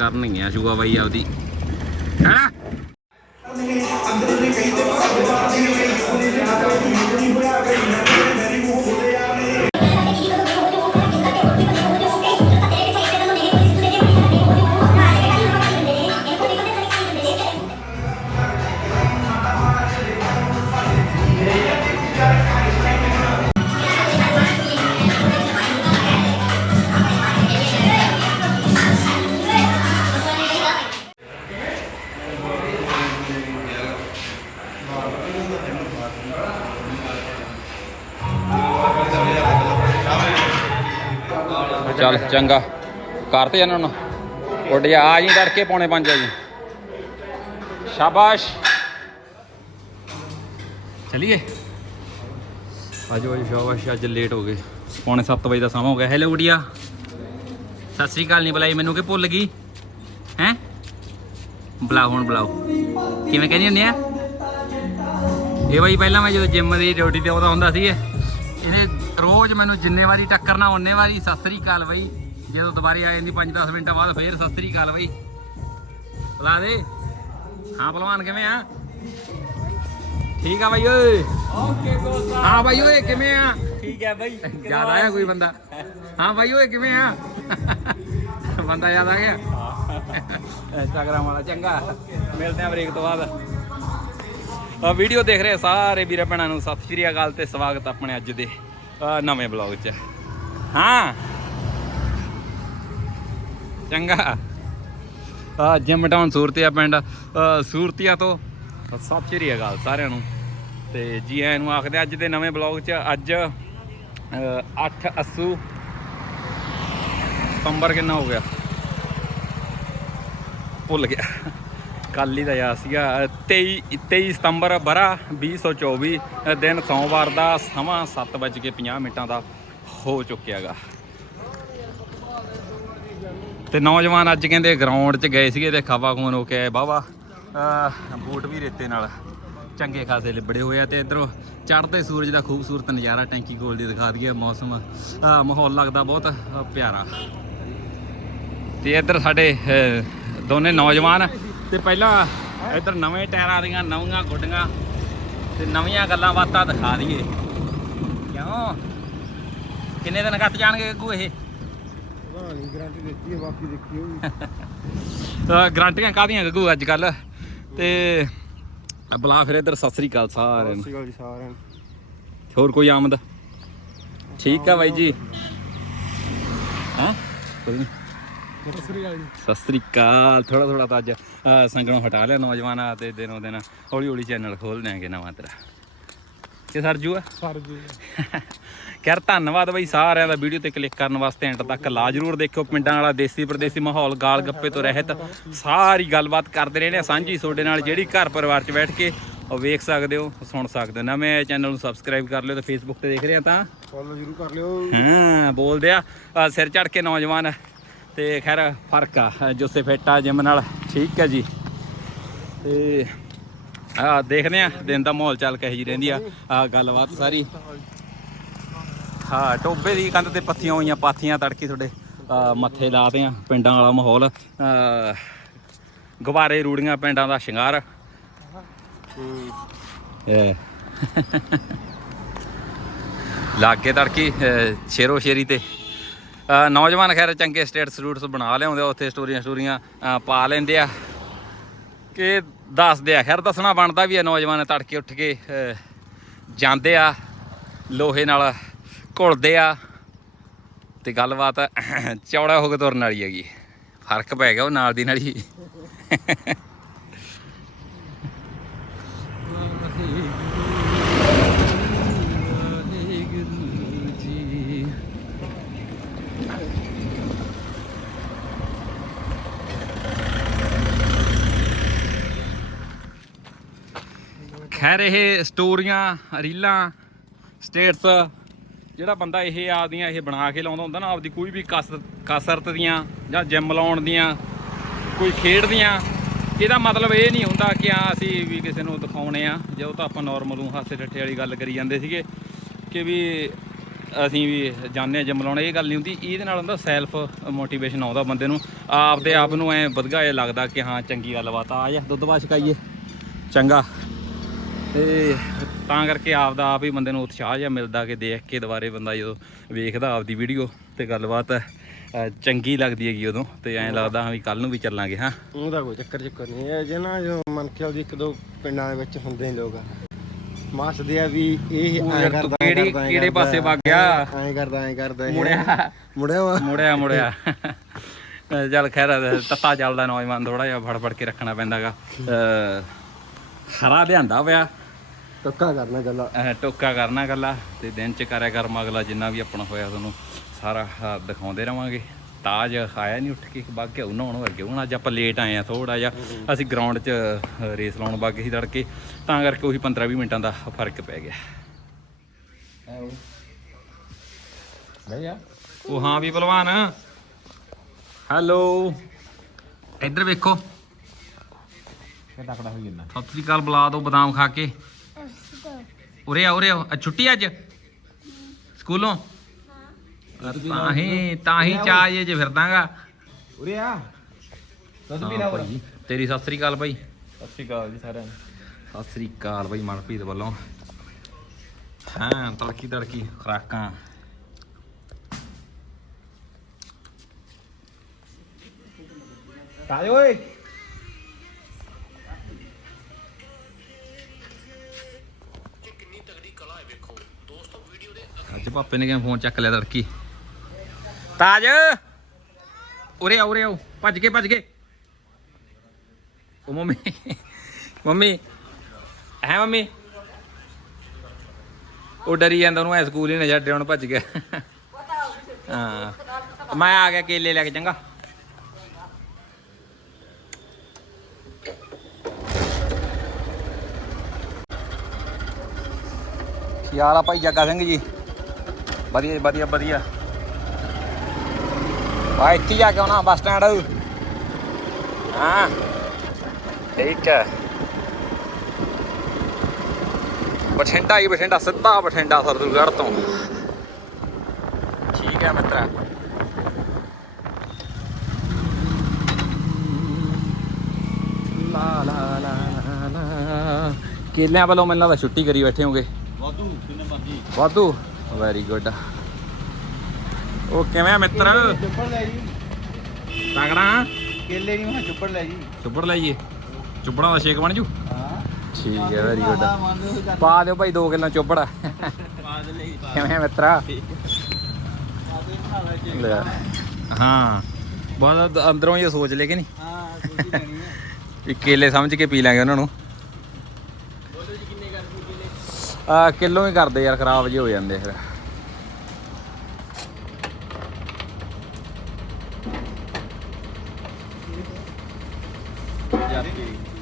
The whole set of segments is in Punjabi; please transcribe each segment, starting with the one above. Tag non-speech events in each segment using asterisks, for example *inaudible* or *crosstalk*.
ਕਰਨੀ ਆ ਸ਼ੂਗਾ ਬਾਈ ਆਪਦੀ। ਹਾਂ? ਚੱਲ, ਚੰਗਾ। ਕਰਤੇ ਜਾਣਾ ਹੁਣ ਉੱਡ ਜਾ, ਆ ਜੀ, ਤੜਕੇ ਪੌਣੇ ਪੰਜ ਆ ਜੀ ਸ਼ਾਬਾਸ਼। ਚਲੀਏ? ਆਜੋ ਜੀ ਸ਼ਾਬਾਸ਼, ਅੱਜ ਲੇਟ ਹੋ ਗਏ। ਪੌਣੇ 7 ਵਜੇ ਦਾ ਸਮਾਂ ਹੋ ਗਿਆ। ਹੈਲੋ ਗੁੜੀਆ। ਸਤਿ ਸ੍ਰੀ ਅਕਾਲ ਨਹੀਂ ਬੁਲਾਈ ਮੈਨੂੰ ਕਿ ਭੁੱਲ ਗਈ? ਹੈ? ਬੁਲਾਓ ਹੁਣ, ਬੁਲਾਓ। ਕਿਵੇਂ ਕਹਿੰਦੀ ਹੁੰਦੀ ਆ? ਇਹ ਬਾਈ, ਪਹਿਲਾਂ ਮੈਂ ਜਦੋਂ ਜਿਮ ਦੀ ਡਿਊਟੀ ਤੇ ਆਉਂਦਾ ਹੁੰਦਾ ਸੀ, ਇਹਨੇ ਰੋਜ਼ ਮੈਨੂੰ ਜਿੰਨੇ ਵਾਰੀ ਟੱਕਰਨਾ ਉਹਨੇ ਵਾਰੀ ਸਤਿ ਸ੍ਰੀ ਅਕਾਲ ਬਾਈ। ਜਦੋਂ ਦੁਬਾਰੇ ਆ ਜਾਂਦੀ 5-10 ਮਿੰਟਾਂ ਬਾਅਦ ਫੇਰ ਸਤਿ ਸ੍ਰੀ ਅਕਾਲ ਬਾਈ। ਬੁਲਾ ਦੇ। ਹਾਂ ਪਹਿਲਵਾਨ ਕਿਵੇਂ ਆ? ਠੀਕ ਆ ਬਾਈ ਓਏ। ਹਾਂ ਬਾਈ ਓਏ ਕਿਵੇਂ ਆ? ਠੀਕ ਹੈ ਬਾਈ ਯਾਦ ਆਇਆ ਕੋਈ ਬੰਦਾ? ਹਾਂ ਬਾਈ ਓਏ ਕਿਵੇਂ ਆ? ਬੰਦਾ ਯਾਦ ਆ ਗਿਆ? ਇੰਸਟਾਗ੍ਰਾਮ ਵਾਲਾ ਚੰਗਾ। ਮਿਲਦੇ ਆ ਬ੍ਰੇਕ ਤੋਂ ਬਾਅਦ। ਆ ਵੀਡੀਓ ਦੇਖ ਰਹੇ ਸਾਰੇ ਵੀਰਾਂ ਭੈਣਾਂ ਨੂੰ। ਸਤਿ ਸ਼੍ਰੀ ਅਕਾਲ ਤੇ ਸਵਾਗਤ ਆਪਣੇ ਅੱਜ ਦੇ। ਨਵੇਂ ਬਲੌਗ 'ਚ। ਹਾਂ। ਚੰਗਾ। ਜਿਮ ਟਾਊਨ ਸੂਰਤੀਆ ਪਿੰਡ ਸੂਰਤੀਆ ਤੋਂ ਸਤਿ ਸ਼੍ਰੀ ਅਕਾਲ ਸਾਰਿਆਂ ਨੂੰ। ਤੇ ਜੀ ਆਇਆਂ ਨੂੰ ਆਖਦੇ ਅੱਜ ਦੇ ਨਵੇਂ ਬਲੌਗ 'ਚ ਅੱਜ 8 ਅਸੂ ਸਤੰਬਰ ਕਿੰਨਾ ਹੋ ਗਿਆ? ਭੁੱਲ ਗਿਆ। ਕੱਲ ਹੀ ਦਾ ਯਾਦ ਸੀਗਾ। ਅ, 23 23 ਸਤੰਬਰ ਬਰਾ 2024 ਅ, ਦਿਨ ਸੋਮਵਾਰ ਦਾ ਸਮਾਂ 7:50 ਮਿੰਟਾਂ ਦਾ ਹੋ ਚੁੱਕਿਆਗਾ ਤੇ ਨੌਜਵਾਨ ਅੱਜ ਕਹਿੰਦੇ ਗਰਾਊਂਡ 'ਚ ਗਏ ਸੀਗੇ ਤੇ ਖਾਵਾ ਖੂਨ ਹੋ ਕੇ ਆਏ ਵਾਹਵਾ। ਬੂਟ ਵੀ ਰੇਤੇ ਨਾਲ ਚੰਗੇ ਖਾਸੇ ਲਿਬੜੇ ਹੋਏ ਆ ਤੇ ਇਧਰੋਂ ਚੜ੍ਹਦੇ ਸੂਰਜ ਦਾ ਖੂਬਸੂਰਤ ਨਜ਼ਾਰਾ ਟੈਂਕੀ ਕੋਲ ਦੀ ਦਿਖਾ ਦਈਏ। ਮੌਸਮ ਮਾਹੌਲ ਲੱਗਦਾ ਬਹੁਤ ਪਿਆਰਾ। ਤੇ ਇੱਧਰ ਸਾਡੇ ਦੋਨੇ ਨੌਜਵਾਨ ਤੇ ਪਹਿਲਾਂ ਇੱਧਰ ਨਵੇਂ ਟਾਇਰਾਂ ਦੀਆਂ ਨਵੀਆਂ ਗੁੱਡੀਆਂ ਤੇ ਨਵੀਆਂ ਗੱਲਾਂ ਬਾਤਾਂ ਦਿਖਾ ਦਈਏ। ਕਿਉਂ? ਕਿੰਨੇ ਦਿਨ ਕੱਟ ਜਾਣਗੇ ਅੱਗੂ ਇਹ? ਨਹੀਂ ਗਾਰੰਟੀ ਦਿੱਤੀ ਹੈ ਬਾਕੀ ਦੇਖੀ ਹੋਊਗੀ। ਅਹ, ਗਰੰਟੀਆਂ ਕਾਹਦੀਆਂ ਗੱਗੂ ਅੱਜ ਕੱਲ ਤੇ ਬੁਲਾ ਫਿਰ ਇੱਧਰ ਸਤਿ ਸ੍ਰੀ ਅਕਾਲ ਸਾਰਿਆਂ ਨੂੰ। ਸਤਿ ਸ਼੍ਰੀ ਅਕਾਲ ਸਾਰਿਆਂ ਨੂੰ। ਹੋਰ ਕੋਈ ਆਮਦ? ਠੀਕ ਆ ਬਾਈ ਜੀ। ਹਾਂ? ਕੋਈ ਨੀ। ਸਤਿ ਸ਼੍ਰੀ ਅਕਾਲ ਜੀ ਸਤਿ ਸ੍ਰੀ ਅਕਾਲ ਥੋੜਾ ਥੋੜਾ ਤਾਂ ਅੱਜ ਅਹ, ਸੰਗਣੋਂ ਹਟਾ ਲਿਆ ਨੌਜਵਾਨਾਂ ਤੇ ਦਿਨੋਂ ਦਿਨ ਹੌਲੀ ਹੌਲੀ ਚੈਨਲ ਖੋਲ ਦਿਆਂਗੇ ਨਵਾਂ ਤੇਰਾ। ਕਿ ਸਰਜੂ ਆ? ਸਰ ਜੀ *laughs* ਖੈਰ ਧੰਨਵਾਦ ਬਈ ਸਾਰਿਆਂ ਦਾ ਵੀਡੀਓ ਤੇ ਕਲਿੱਕ ਕਰਨ ਵਾਸਤੇ। ਐਂਡ ਤੱਕ ਲਾ ਜਰੂਰ ਦੇਖਿਓ ਪਿੰਡਾਂ ਵਾਲਾ ਦੇਸੀ ਪਰਦੇਸੀ ਮਾਹੌਲ ਗਾਲ ਗੱਪੇ ਤੋਂ ਰਹਿਤ। ਸਾਰੀ ਗੱਲਬਾਤ ਕਰਦੇ ਰਹਿੰਦੇ ਆ। ਸਾਂਝੀ ਤੁਹਾਡੇ ਨਾਲ ਜਿਹੜੀ ਘਰ ਪਰਿਵਾਰ 'ਚ ਬੈਠ ਕੇ ਉਹ ਵੇਖ ਸਕਦੇ ਹੋ ਸੁਣ ਸਕਦੇ ਹੋ। ਨਵੇਂ ਚੈਨਲ ਨੂੰ ਸਬਸਕ੍ਰਾਈਬ ਕਰ ਲਿਓ ਤੇ ਫੇਸਬੁੱਕ ਤੇ ਦੇਖ ਰਹੇ ਆ ਤਾਂ। ਫੋਲੋ ਜ਼ਰੂਰ ਕਰ ਲਿਓ। ਹਾਂ ਬੋਲਦੇ ਆ। ਅ, ਸਿਰ ਚੜ ਕੇ ਨੌਜਵਾਨ ਤੇ ਖੈਰ ਫ਼ਰਕ ਆ ਜੋਸੇ ਫੇਟਾ ਜਿਮ ਨਾਲ। ਠੀਕ ਹੈ ਜੀ। ਤੇ ਆ ਦੇਖਦੇ ਆ ਦਿਨ ਦਾ ਮਾਹੌਲ ਚੱਲ ਕਹੀ ਜੀ ਰਹਿੰਦੀ ਆ। ਆ ਗੱਲਬਾਤ ਸਾਰੀ। ਹਾਂ ਟੋਬੇ ਦੀ ਕੰਧ ਤੇ ਪੱਥੀਆਂ ਹੋਈਆਂ ਪਾਥੀਆਂ ਤੜਕੀ ਤੁਹਾਡੇ ਮੱਥੇ ਲਾਤੇ ਆ ਪਿੰਡਾਂ ਵਾਲਾ ਮਾਹੌਲ। ਗੁਬਾਰੇ ਰੂੜੀਆਂ ਪਿੰਡਾਂ ਦਾ ਸ਼ਿੰਗਾਰ। ਲਾਗੇ ਤੜਕੀ ਸ਼ੇਰੋ ਸ਼ੇਰੀ ਤੇ ਨੌਜਵਾਨ ਖੈਰ ਚੰਗੇ ਸਟੇਟਸ ਰੂਟਸ ਬਣਾ ਲਿਆਉਂਦੇ ਆ, ਉੱਥੇ ਸਟੋਰੀਆਂ ਸਟੋਰੀਆਂ ਪਾ ਲੈਂਦੇ ਆ। ਕਿ ਦੱਸਦੇ ਆ, ਖੈਰ ਦੱਸਣਾ ਬਣਦਾ ਵੀ ਆ, ਨੌਜਵਾਨ ਤੜਕੇ ਉੱਠ ਕੇ ਜਾਂਦੇ ਆ, ਲੋਹੇ ਨਾਲ ਘੁਲਦੇ ਆ। ਤੇ ਗੱਲਬਾਤ ਚੌੜਾ ਹੋ ਕੇ ਤੁਰਨ ਵਾਲੀ ਹੈਗੀ। ਫ਼ਰਕ ਪੈ ਗਿਆ ਉਹ ਨਾਲ ਦੀ ਨਾਲ ਹੀ। ਖੈਰ ਇਹ ਸਟੋਰੀਆਂ, ਰੀਲਾਂ ਸਟੇਟਸ ਜਿਹੜਾ ਬੰਦਾ ਇਹ ਆਪਦੀਆਂ ਇਹ ਬਣਾ ਕੇ ਲਾਉਂਦਾ ਹੁੰਦਾ ਨਾ, ਆਪਦੀ ਕੋਈ ਵੀ ਕਸਰ ਕਸਰਤ ਦੀਆਂ ਜਾਂ ਜਿਮ ਲਾਉਣ ਦੀਆਂ, ਕੋਈ ਖੇਡ ਦੀਆਂ, ਇਹਦਾ ਮਤਲਬ ਇਹ ਨਹੀਂ ਹੁੰਦਾ ਕਿ ਹਾਂ ਅਸੀਂ ਵੀ ਕਿਸੇ ਨੂੰ ਦਿਖਾਉਣੇ ਆ। ਜੋ ਤਾਂ ਆਪਾਂ ਨਾਰਮਲ ਨੂੰ ਹਾਸੇ ਠੱਠੇ ਵਾਲੀ ਗੱਲ ਕਰੀ ਜਾਂਦੇ ਸੀਗੇ ਕਿ ਵੀ ਅਸੀਂ ਵੀ ਜਾਂਦੇ ਆ ਜਿਮ ਲਾਉਣ, ਇਹ ਗੱਲ ਨਹੀਂ ਹੁੰਦੀ। ਇਹਦੇ ਨਾਲ ਹੁੰਦਾ ਸੈਲਫ ਮੋਟੀਵੇਸ਼ਨ ਆਉਂਦਾ ਬੰਦੇ ਨੂੰ। ਆਪਦੇ ਆਪ ਨੂੰ ਐ ਵਧਗਾ ਇਹ ਲੱਗਦਾ ਕਿ ਹਾਂ ਚੰਗੀ ਗੱਲਬਾਤ ਆ ਜਾ, ਦੁੱਧ ਬਾਸ਼ ਛਕਾਈਏ ਚੰਗਾ। ਤੇ ਤਾਂ ਕਰਕੇ ਆਪਦਾ ਆਪ ਹੀ ਬੰਦੇ ਨੂੰ ਉਤਸ਼ਾਹ ਜਿਹਾ ਮਿਲਦਾ ਕਿ ਦੇਖ ਕੇ ਦੁਬਾਰੇ ਬੰਦਾ ਜਦੋਂ ਵੇਖਦਾ ਆਪਦੀ ਵੀਡੀਓ ਤੇ ਗੱਲਬਾਤ ਚੰਗੀ ਲੱਗਦੀ ਹੈਗੀ ਉਦੋਂ ਤੇ ਐਂ ਲੱਗਦਾ ਹਾਂ ਵੀ ਕੱਲ ਨੂੰ ਵੀ ਚੱਲਾਂਗੇ ਹਾਂ। ਉਹਦਾ ਕੋਈ ਚੱਕਰ ਚੱਕਰ ਨਹੀਂ ਇਹ ਜੇ ਨਾ ਜੋ ਮਨ ਖਿਆਲ ਦੀ ਇੱਕ ਦੋ ਪਿੰਡਾਂ ਦੇ ਵਿੱਚ ਹੁੰਦੇ ਨੇ ਲੋਕ ਮਾਸਦੇ ਆ ਵੀ ਇਹ ਐਂ ਕਰਦਾ ਕਿਹੜੀ- ਪਾਸੇ ਵਗ ਗਿਆ? ਐਂ ਕਰਦਾ ਐਂ ਕਰਦਾ। ਮੁੜਿਆ। ਮੁੜਿਆ ਮੁੜਿਆ ਮੁੜਿਆ। ਚੱਲ ਖੈਰ ਤੱਤਾ ਚੱਲਦਾ ਨੌਜਵਾਨ ਥੋੜਾ ਜਿਹਾ ਫੜ ਫੜ ਕੇ ਰੱਖਣਾ ਪੈਂਦਾਗਾ। ਹਰਾ ਲਿਆਂਦਾ ਪਿਆ। ਟੱਕਾ ਕਰਨਾ ਗੱਲਾਂ। ਅਹ ਟੋਕਾ ਕਰਨਾ ਗੱਲਾ ਤੇ ਦਿਨ ਚ ਕਰਿਆ ਕਰਮ ਅਗਲਾ ਜਿੰਨਾ ਵੀ ਆਪਣਾ ਹੋਇਆ ਤੁਹਾਨੂੰ ਸਾਰਾ ਅਹ, ਦਿਖਾਉਂਦੇ ਰਵਾਂਗੇ। ਤਾਜ ਆਇਆ ਨਹੀਂ ਉੱਠ ਕੇ ਬਾਗ ਗਿਆ ਉਹਨਾਂ ਹੁਣ ਵਰਗੇ। ਹੁਣ ਅੱਜ ਆਪਾਂ ਲੇਟ ਆਏ ਆ ਥੋੜਾ ਜਿਹਾ। ਅਸੀਂ ਗਰਾਊਂਡ 'ਚ ਅਹ, ਰੇਸ ਲਾਉਣ ਬਾਗੇ ਸੀ ਤੜਕੇ। ਤਾਂ ਕਰਕੇ ਉਹੀ 15-20 ਮਿੰਟਾਂ ਦਾ ਫ਼ਰਕ ਪੈ ਗਿਆ। ਭਈਆ। ਉਹ ਹਾਂ ਵੀ ਭਲਵਾਨ ਹੈਲੋ ਇੱਧਰ ਵੇਖੋ। ਕਿ ਤਕੜਾ ਹੋਈ ਜਾਂਦਾ। ਸਤਿ ਸ੍ਰੀ ਅਕਾਲ ਬੁਲਾ ਦੋ ਬਦਾਮ ਖਾ ਕੇ। ਉਰੇ ਆ ਉਰੇ ਆ। ਅੱਜ ਛੁੱਟੀ ਅੱਜ? ਸਕੂਲੋਂ? ਤਾਂ ਹੀ ਤਾਂ ਹੀ ਚਾਹ ਜੇ ਫਿਰਦਾਗਾ। ਉਰੇ ਆ। ਦੁੱਧ ਹਾਂ ਭਾਈ, ਤੇਰੀ ਸਤਿ ਸ੍ਰੀ ਅਕਾਲ ਭਾਈ। ਸਤਿ ਸ਼੍ਰੀ ਅਕਾਲ ਜੀ ਸਾਰਿਆਂ ਨੂੰ। ਸਤਿ ਸ੍ਰੀ ਅਕਾਲ ਭਾਈ ਮਨਪ੍ਰੀਤ ਵੱਲੋਂ। ਹਾਂ ਤੜਕੀ ਤੜਕੀ ਖਰਾਕਾਂ। ਤਾਜ ਓਏ। ਅੱਜ ਪਾਪੇ ਨੇ ਕਿਵੇਂ ਫੋਨ ਚੱਕ ਲਿਆ ਤੜਕੀ। ਤਾਜ! ਉਰੇ ਆ, ਉਰੇ ਆਓ ਭੱਜ ਕੇ ਭੱਜ ਕੇ ਉਹ ਮੰਮੀ ਮੰਮੀ, ਹੈ ਮੰਮੀ? ਉਹ ਡਰੀ ਜਾਂਦਾ, ਉਹਨੂੰ ਐ ਸਕੂਲ ਹੀ ਨਾ ਛੱਡੇ ਹੁਣ ਭੱਜ ਗਿਆ। ਹਾਂ। ਮੈਂ ਆ ਗਿਆ ਕੇਲੇ ਲੈ ਕੇ, ਚੰਗਾ। ਕੀ ਆ ਭਾਈ ਜੱਗਾ ਸਿੰਘ ਜੀ। ਵਧੀਆ ਜੀ, ਵਧੀਆ ਵਧੀਆ। ਆ ਇੱਥੇ ਜਾ ਕੇ ਆਉਣਾ ਬੱਸ ਸਟੈਂਡ। ਹਾਂ। ਠੀਕ ਹੈ। ਬਠਿੰਡਾ ਹੀ ਬਠਿੰਡਾ ਸਿੱਧਾ ਬਠਿੰਡਾ ਸਰਦੂਲਗੜ੍ਹ ਤੋਂ। ਠੀਕ ਹੈ ਮਿੱਤਰਾ। ਲਾ ਲਾ ਲਾ ਲਾ ਲਾ। ਕੇਲਿਆਂ ਵੱਲੋਂ ਮੈਨੂੰ ਲੱਗਦਾ ਛੁੱਟੀ ਕਰੀ ਬੈਠੇ ਹੋਗੇ। ਵਾਧੂ ਕਿੰਨੇ ਮਰਜ਼ੀ। ਵਾਧੂ। ਵੈਰੀ ਗੁੱਡ ਉਹ ਕਿਵੇਂ ਆ ਮਿੱਤਰ? ਚੁੱਪੜ ਲੈ ਜੀ। ਤਗੜਾ ਕੇਲੇ ਨਹੀਂ ਮੈਂ ਚੁੱਪੜ ਲੈ ਜੀ। ਚੁੱਪੜ ਲਈਏ ਚੁੱਪੜਾਂ ਦਾ ਸ਼ੇਕ ਬਣ ਜੂ? ਹਾਂ। ਠੀਕ ਹੈ ਵੈਰੀ ਗੁੱਡ ਪਾ ਦਿਓ ਭਾਈ 2 ਕਿਲੋ ਚੁੱਪੜ। ਬਾਦ ਲਈ ਕਿਵੇਂ ਆ ਮਿੱਤਰਾ? ਲੈ ਜੀ। ਲੈ। ਹਾਂ। ਬਹੁਤ ਅੰਦਰੋਂ ਇਹ ਸੋਚ ਲੈ ਕਿ ਨਹੀਂ? ਹਾਂ ਸੋਚੀ ਲੈਣੀ ਹੈ ਵੀ ਕੇਲੇ ਸਮਝ ਕੇ ਪੀ ਲਾਂਗੇ ਉਹਨਾਂ ਨੂੰ ਬੋਲੋ ਜੀ ਕਿੰਨੇ ਕਰ ਦੂ ਕੇਲੇ ਆ ਕਿਲੋ ਹੀ ਕਰਦੇ ਯਾਰ ਖਰਾਬ ਜਿਹੇ ਹੋ ਜਾਂਦੇ ਫਿਰ।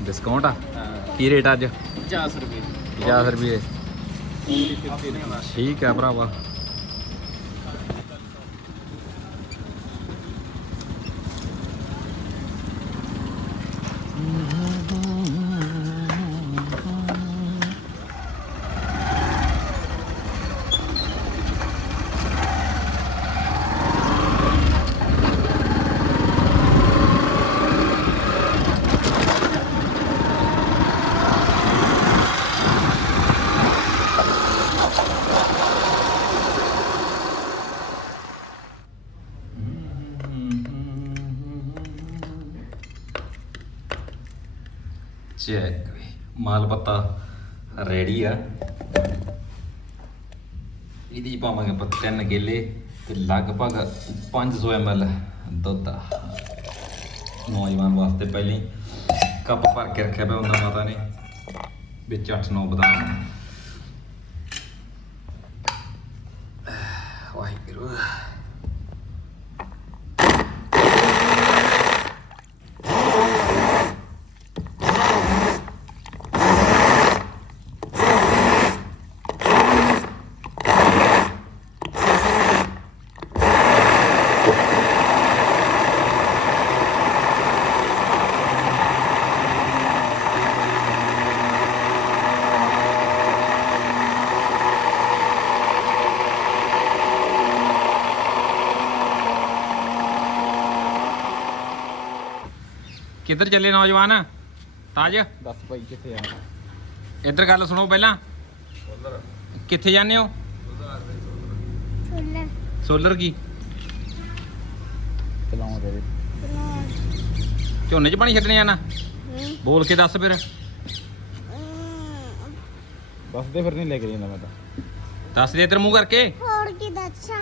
ਡਿਸਕਾਊਂਟ ਆ? ਕੀ ਰੇਟ ਅੱਜ? 50 ਰੁਪਏ। 50 ਰੁਪਏ। ਠੀਕ ਹੈ ਭਰਾਵਾ। ਚੈੱਕ। ਮਾਲ ਪੱਤਾ ਰੈਡੀ ਆ। ਇਹਦੀ 'ਚ ਪਾਵਾਂਗੇ ਆਪਾਂ ਤਿੰਨ ਕੇਲੇ ਤੇ ਲਗਭਗ 500 ml ਦੁੱਧ ਆ। ਨੌਜਵਾਨ ਵਾਸਤੇ ਪਹਿਲਾਂ ਕੱਪ ਭਰ ਕੇ ਰੱਖਿਆ ਪਿਆ ਹੁੰਦਾ ਮਾਤਾ ਨੇ, ਵਿੱਚ 8-9 ਬਦਾਮ। ਕਿੱਧਰ ਚੱਲੇ ਨੌਜਵਾਨ? ਤਾਜ? ਦੱਸ ਭਾਈ ਕਿੱਥੇ ਆ? ਇੱਧਰ ਗੱਲ ਸੁਣੋ ਪਹਿਲਾਂ। ਕਿੱਥੇ ਜਾਂਦੇ ਹੋ? ਸੋਲਰ। ਕੀ? ਚਲਾਉਂ ਤੇਰੇ ਝੋਨੇ 'ਚ ਪਾਣੀ ਛੱਡਣੇ ਜਾਣਾ ਬੋਲ ਕੇ ਦੱਸ ਫਿਰ। ਬਸ ਦੇ ਫਿਰ ਨਹੀਂ ਲੈ ਕੇ ਜਾਂਦਾ ਮੈਂ ਤਾਂ। ਦੱਸ ਦੇ ਇੱਧਰ ਮੂੰਹ ਕਰਕੇ। ਹੋਰ ਕੀ ਦੱਸਾਂ?